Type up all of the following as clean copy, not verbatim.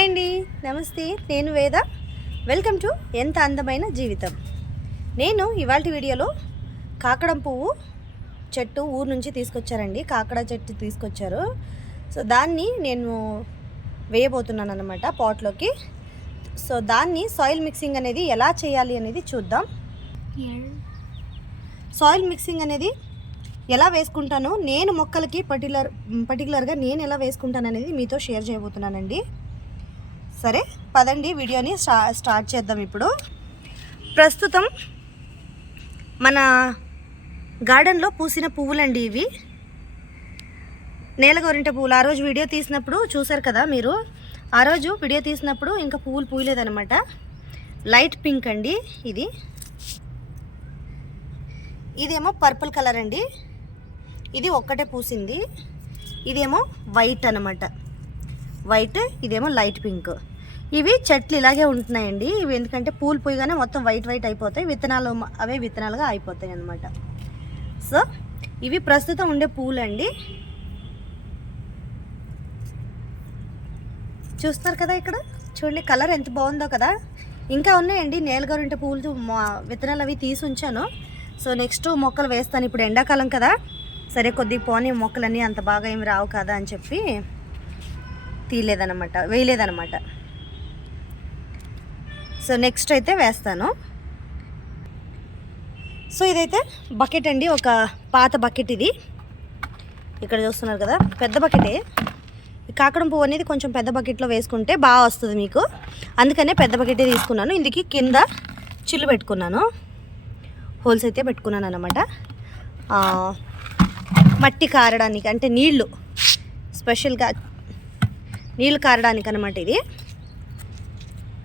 Hi అండి, నమస్తే. నేను వేద. వెల్కమ్ టు ఎంత అందమైన జీవితం. నేను ఇవాళ వీడియోలో కాకడం పువ్వు చెట్టు ఊరు నుంచి తీసుకొచ్చారండి. కాకడ చెట్టు తీసుకొచ్చారు. సో దాన్ని నేను వేయబోతున్నాను అన్నమాట పాట్లోకి. సో దాన్ని సాయిల్ మిక్సింగ్ అనేది ఎలా చేయాలి అనేది చూద్దాం. సాయిల్ మిక్సింగ్ అనేది ఎలా వేసుకుంటానో నేను మొక్కలకి పర్టికులర్గా నేను ఎలా వేసుకుంటాను అనేది మీతో షేర్ చేయబోతున్నానండి. సరే పదండి వీడియోని స్టార్ట్ చేద్దాం. ఇప్పుడు ప్రస్తుతం మన గార్డెన్లో పూసిన పువ్వులండి ఇవి. నేలగోరింట పువ్వులు. ఆ రోజు వీడియో తీసినప్పుడు చూసారు కదా మీరు. ఆ రోజు వీడియో తీసినప్పుడు ఇంకా పువ్వులు పూయలేదన్నమాట. లైట్ పింక్ అండి ఇది. ఇదేమో పర్పుల్ కలర్ అండి. ఇది ఒక్కటే పూసింది. ఇదేమో వైట్ అన్నమాట. వైట్. ఇదేమో లైట్ పింక్. ఇవి చెట్లు ఇలాగే ఉంటున్నాయండి. ఇవి ఎందుకంటే పూలు పూయగానే మొత్తం వైట్ అయిపోతాయి. విత్తనాలు అవే విత్తనాలుగా అయిపోతాయి అన్నమాట. సో ఇవి ప్రస్తుతం ఉండే పూలు అండి. చూస్తున్నారు కదా ఇక్కడ చూడండి, కలర్ ఎంత బాగుందో కదా. ఇంకా ఉన్నాయండి నేలగోరింట పువ్వులు విత్తనాలు అవి తీసి ఉంచాను. సో నెక్స్ట్ మొక్కలు వేస్తాను. ఇప్పుడు ఎండాకాలం కదా, సరే కొద్దిగా పోనీ మొక్కలన్నీ అంత బాగా ఏమి రావు కదా అని చెప్పి వేయలేదన్నమాట. సో నెక్స్ట్ అయితే వేస్తాను. సో ఇదైతే బకెట్ అండి, ఒక పాత బకెట్ ఇది. ఇక్కడ చూస్తున్నారు కదా, పెద్ద బకెటే. ఈ కాకడం పువ్వు అనేది కొంచెం పెద్ద బకెట్లో వేసుకుంటే బాగా వస్తుంది మీకు. అందుకనే పెద్ద బకెటే తీసుకున్నాను. ఇందుకు కింద చిల్లు పెట్టుకున్నాను, హోల్స్ అయితే పెట్టుకున్నాను అన్నమాట. మట్టి కారడానికి అంటే నీళ్ళు, స్పెషల్గా నీళ్ళు కారడానికి అన్నమాట ఇది.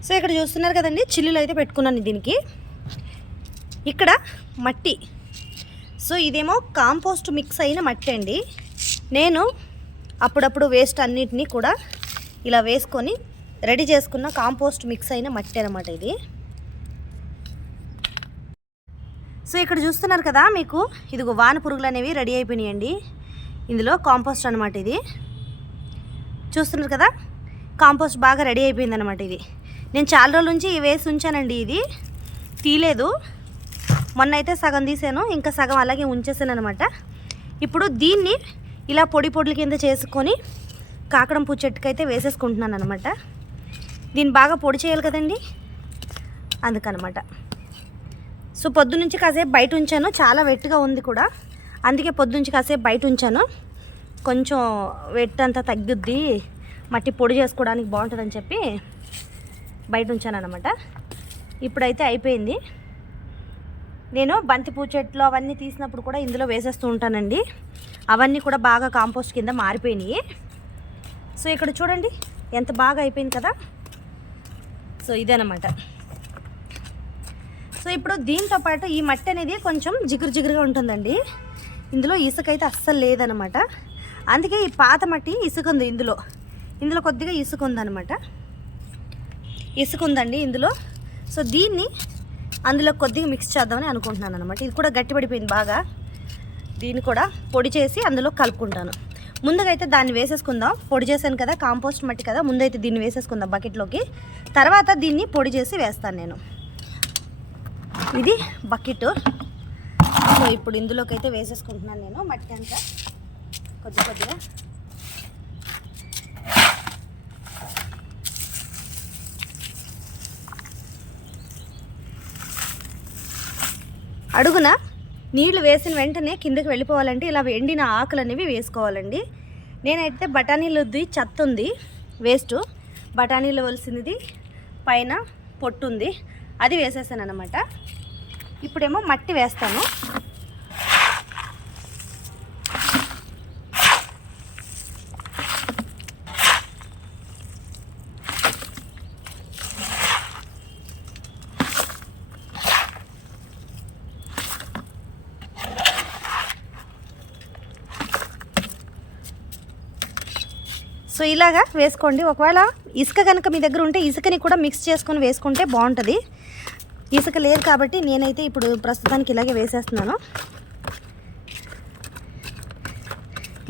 సో ఇక్కడ చూస్తున్నారు కదండి, చిల్లులు అయితే పెట్టుకున్నాను దీనికి. ఇక్కడ మట్టి. సో ఇదేమో కాంపోస్ట్ మిక్స్ అయిన మట్టి అండి. నేను అప్పుడప్పుడు వేస్ట్ అన్నిటినీ కూడా ఇలా వేసుకొని రెడీ చేసుకున్న కాంపోస్ట్ మిక్స్ అయిన మట్టి అన్నమాట ఇది. సో ఇక్కడ చూస్తున్నారు కదా మీకు, ఇదిగో వాన పురుగులు అనేవి రెడీ అయిపోయినాయండి. ఇందులో కాంపోస్ట్ అనమాట ఇది. చూస్తున్నారు కదా, కాంపోస్ట్ బాగా రెడీ అయిపోయింది అనమాట ఇది. నేను చాలా రోజుల నుంచి వేసి ఉంచానండి. ఇది తీయలేదు. మొన్న అయితే సగం తీసాను, ఇంకా సగం అలాగే ఉంచేసాను అనమాట. ఇప్పుడు దీన్ని ఇలా పొడుల కింద చేసుకొని కాకడం పువ్వు చెట్టుకైతే వేసేసుకుంటున్నాను అనమాట. దీన్ని బాగా పొడి చేయాలి కదండి, అందుకనమాట. సో పొద్దునుంచి కాసేపు బయట ఉంచాను, చాలా వెట్గా ఉంది కూడా. అందుకే పొద్దునుంచి కాసేపు బయట ఉంచాను. కొంచెం వెట్ అంతా తగ్గుద్ది, మట్టి పొడి చేసుకోవడానికి బాగుంటుందని చెప్పి బయట ఉంచాను అనమాట. ఇప్పుడైతే అయిపోయింది. నేను బంతి పూ చెట్లు అవన్నీ తీసినప్పుడు కూడా ఇందులో వేసేస్తూ ఉంటానండి. అవన్నీ కూడా బాగా కాంపోస్ట్ కింద మారిపోయినాయి. సో ఇక్కడ చూడండి ఎంత బాగా అయిపోయింది కదా. సో ఇదేనమాట. సో ఇప్పుడు దీంతో పాటు ఈ మట్టి అనేది కొంచెం జిగురుగా ఉంటుందండి. ఇందులో ఇసుక అయితే అస్సలు లేదనమాట. అందుకే ఈ పాత మట్టి ఇసుక ఉంది ఇందులో కొద్దిగా ఇసుక ఉందన్నమాట. ఇసుక ఉందండి ఇందులో. సో దీన్ని అందులో కొద్దిగా మిక్స్ చేద్దామని అనుకుంటున్నాను అనమాట. ఇది కూడా గట్టిపడిపోయింది బాగా. దీన్ని కూడా పొడి చేసి అందులో కలుపుకుంటాను. ముందుగా అయితే దాన్ని వేసేసుకుందాం. పొడి చేశాను కదా, కాంపోస్ట్ మట్టి కదా, ముందైతే దీన్ని వేసేసుకుందాం బకెట్లోకి. తర్వాత దీన్ని పొడి చేసి వేస్తాను నేను. ఇది బకెట్. సో ఇప్పుడు ఇందులోకి అయితే వేసేసుకుంటున్నాను నేను మట్టి అంతా కొద్దిగా. అడుగున నీళ్లు వేసిన వెంటనే కిందకి వెళ్ళిపోవాలంటే ఇలా ఎండిన ఆకులు అనేవి వేసుకోవాలండి. నేనైతే బఠానీలు చెత్త ఉంది, వేస్ట్ బఠానీలు వలసినది పైన పొట్టు ఉంది, అది వేసేసాను అనమాట. ఇప్పుడేమో మట్టి వేస్తాను. సో ఇలాగా వేసుకోండి. ఒకవేళ ఇసుక కనుక మీ దగ్గర ఉంటే ఇసుకని కూడా మిక్స్ చేసుకొని వేసుకుంటే బాగుంటుంది. ఇసుక లేదు కాబట్టి నేనైతే ఇప్పుడు ప్రస్తుతానికి ఇలాగే వేసేస్తున్నాను.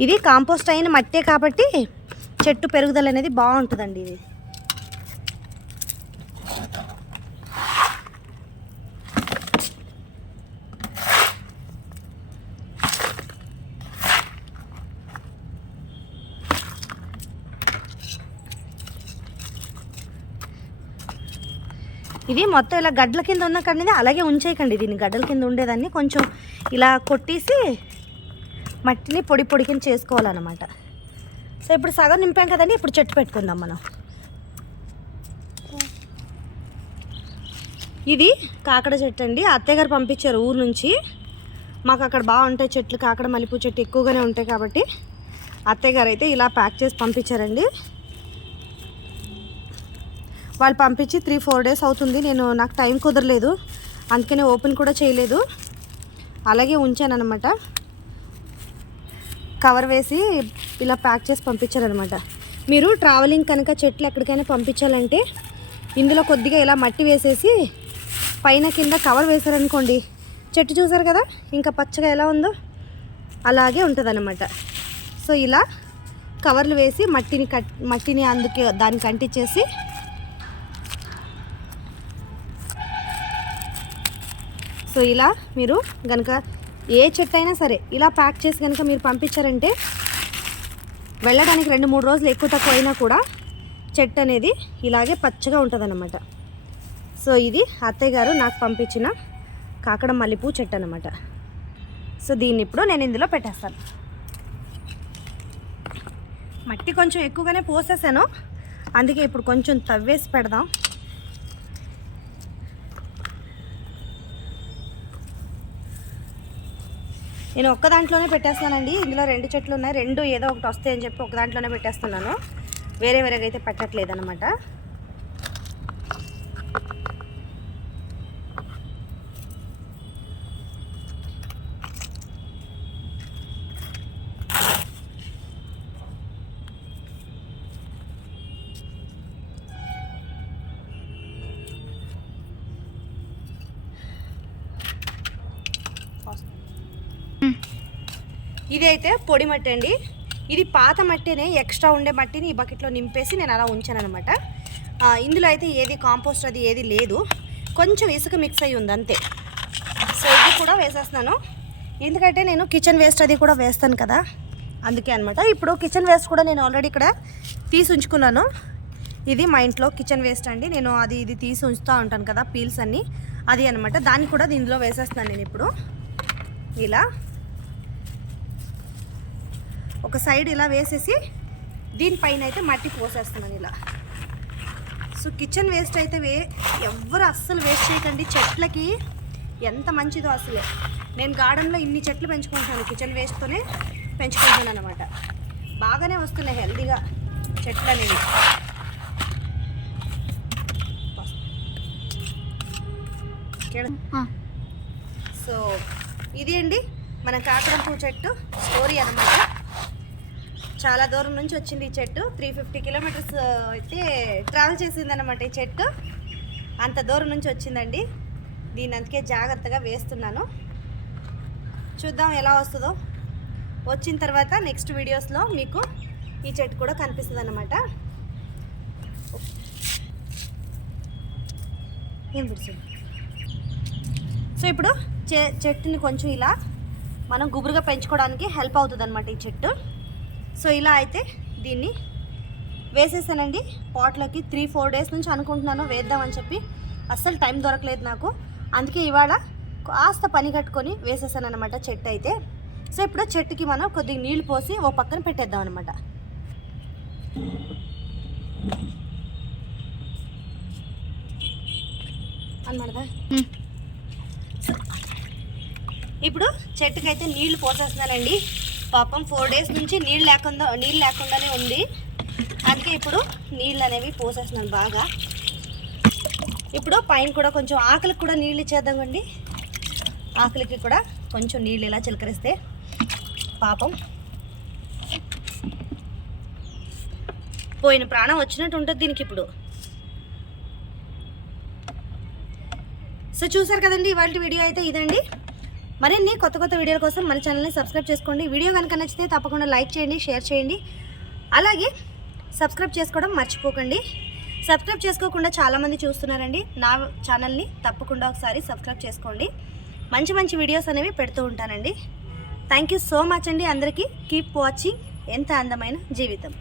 ఇది కాంపోస్ట్ అయిన మట్టే కాబట్టి చెట్టు పెరుగుదల అనేది బాగుంటుందండి. ఇది ఇది మొత్తం ఇలా గడ్డల కింద ఉన్న కనేది అలాగే ఉంచేయకండి. దీన్ని గడ్డల కింద ఉండేదాన్ని కొంచెం ఇలా కొట్టేసి మట్టిని పొడి పొడి కింద చేసుకోవాలన్నమాట. సో ఇప్పుడు సగం నింపాం కదండి, ఇప్పుడు చెట్టు పెట్టుకుందాం మనం. ఇది కాకడ చెట్టు అండి, అత్తయ్య గారు పంపించారు ఊరు నుంచి. మాకు అక్కడ బాగుంటాయి చెట్లు, కాకడ మల్లెపూ చెట్టు ఎక్కువగానే ఉంటాయి కాబట్టి అత్తయ్య గారు అయితే ఇలా ప్యాక్ చేసి పంపించారండి. వాళ్ళు పంపించి 3-4 డేస్ అవుతుంది. నాకు టైం కుదరలేదు, అందుకనే ఓపెన్ కూడా చేయలేదు, అలాగే ఉంచాను అనమాట. కవర్ వేసి ఇలా ప్యాక్ చేసి పంపించారనమాట. మీరు ట్రావెలింగ్ కనుక చెట్లు ఎక్కడికైనా పంపించాలంటే ఇందులో కొద్దిగా ఇలా మట్టి వేసేసి పైన కింద కవర్ వేసారనుకోండి, చెట్టు చూసారు కదా ఇంకా పచ్చగా ఎలా ఉందో అలాగే ఉంటుంది అన్నమాట. సో ఇలా కవర్లు వేసి మట్టిని అందుకే దానికి అంటించేసి సో ఇలా మీరు కనుక ఏ చెట్టు అయినా సరే ఇలా ప్యాక్ చేసి కనుక మీరు పంపించారంటే వెళ్ళడానికి 2-3 రోజులు ఎక్కువ తక్కువ అయినా కూడా చెట్టు అనేది ఇలాగే పచ్చగా ఉంటుందన్నమాట. సో ఇది అత్తయ్య గారు నాకు పంపించిన కాకడ మల్లెపూ చెట్టు అన్నమాట. సో దీన్ని ఇప్పుడు నేను ఇందులో పెట్టేస్తాను. మట్టి కొంచెం ఎక్కువగానే పోసేసాను, అందుకే ఇప్పుడు కొంచెం తవ్వేసి పెడదాం. నేను ఒక్క దాంట్లోనే పెట్టేస్తానండి. ఇందులో 2 చెట్లు ఉన్నాయి, 2 ఏదో ఒకటి వస్తాయని చెప్పి ఒక దాంట్లోనే పెట్టేస్తున్నాను, వేరేగా అయితే పెట్టట్లేదు అనమాట. ఇది అయితే పొడి మట్టి అండి. ఇది పాత మట్టినే, ఎక్స్ట్రా ఉండే మట్టిని ఈ బకెట్లో నింపేసి నేను అలా ఉంచాను అనమాట. ఇందులో అయితే ఏది కాంపోస్ట్ అది ఏది లేదు, కొంచెం ఇసుక మిక్స్ అయ్యి ఉంది అంతే. సో ఇది కూడా వేసేస్తున్నాను, ఎందుకంటే నేను కిచెన్ వేస్ట్ అది కూడా వేస్తాను కదా, అందుకే అనమాట. ఇప్పుడు కిచెన్ వేస్ట్ కూడా నేను ఆల్రెడీ ఇక్కడ తీసి ఉంచుకున్నాను. ఇది మా ఇంట్లో కిచెన్ వేస్ట్ అండి, నేను ఇది తీసి ఉంచుతూ ఉంటాను కదా పీల్స్ అన్నీ, అది అనమాట. దాన్ని కూడా దీనిలో వేసేస్తున్నాను నేను ఇప్పుడు. ఇలా ఒక సైడ్ ఇలా వేసేసి దీనిపైన అయితే మట్టి పోసేస్తున్నాను ఇలా. సో కిచెన్ వేస్ట్ అయితే ఎవ్వరు అస్సలు వేస్ట్ చేయకండి, చెట్లకి ఎంత మంచిదో అసలే. నేను గార్డెన్లో ఇన్ని చెట్లు పెంచుకుంటాను, కిచెన్ వేస్ట్తోనే పెంచుకుంటాను అనమాట. బాగానే వస్తున్నాయి హెల్తీగా చెట్లు అనేవి. సో ఇది అండి మన కాకర పువ్వు చెట్టు స్టోరీ అనమాట. చాలా దూరం నుంచి వచ్చింది ఈ చెట్టు, 350 కిలోమీటర్స్ అయితే ట్రావెల్ చేసింది అనమాట ఈ చెట్టు. అంత దూరం నుంచి వచ్చిందండి, దీన్ని అందుకే జాగ్రత్తగా వేస్తున్నాను. చూద్దాం ఎలా వస్తుందో. వచ్చిన తర్వాత నెక్స్ట్ వీడియోస్లో మీకు ఈ చెట్టు కూడా కనిపిస్తుంది అన్నమాట. ఏం పిలిచింది. సో ఇప్పుడు చెట్టుని కొంచెం ఇలా మనం గుబురుగా పెంచుకోవడానికి హెల్ప్ అవుతుంది అనమాట ఈ చెట్టు. సో ఇలా అయితే దీన్ని వేసేసానండి పాట్లోకి. 3-4 డేస్ నుంచి అనుకుంటున్నాను వేద్దామని చెప్పి, అస్సలు టైం దొరకలేదు నాకు, అందుకే ఇవాళ కాస్త పని కట్టుకొని వేసేసాను అనమాట చెట్టు అయితే. సో ఇప్పుడు చెట్టుకి మనం కొద్దిగా నీళ్లు పోసి ఓ పక్కన పెట్టేద్దాం అనమాట. అనమాట ఇప్పుడు చెట్టుకైతే నీళ్లు పోసేస్తున్నానండి. పాపం 4 డేస్ నుంచి నీళ్ళు లేకుండానే ఉంది, అందుకే ఇప్పుడు నీళ్ళు అనేవి పోసేస్తున్నాను బాగా. ఇప్పుడు పైన కూడా కొంచెం ఆకులకు కూడా నీళ్ళు ఇచ్చేద్దామండి. ఆకులకి కూడా కొంచెం నీళ్ళు ఇలా చిలకరిస్తే పాపం పోయిన ప్రాణం వచ్చినట్టు ఉంటుంది దీనికి ఇప్పుడు. సో చూసారు కదండి ఇవాళ వీడియో అయితే ఇదండి. మరిన్ని కొత్త వీడియోల కోసం మన ఛానల్ని సబ్స్క్రైబ్ చేసుకోండి. వీడియో కనుక నచ్చితే తప్పకుండా లైక్ చేయండి, షేర్ చేయండి, అలాగే సబ్స్క్రైబ్ చేసుకోవడం మర్చిపోకండి. సబ్స్క్రైబ్ చేసుకోకుండా చాలామంది చూస్తున్నారండి నా ఛానల్ని, తప్పకుండా ఒకసారి సబ్స్క్రైబ్ చేసుకోండి. మంచి వీడియోస్ అనేవి పెడుతూ ఉంటానండి. థ్యాంక్ యూ సో మచ్ అండి అందరికీ. కీప్ వాచింగ్ ఎంత అందమైన జీవితం.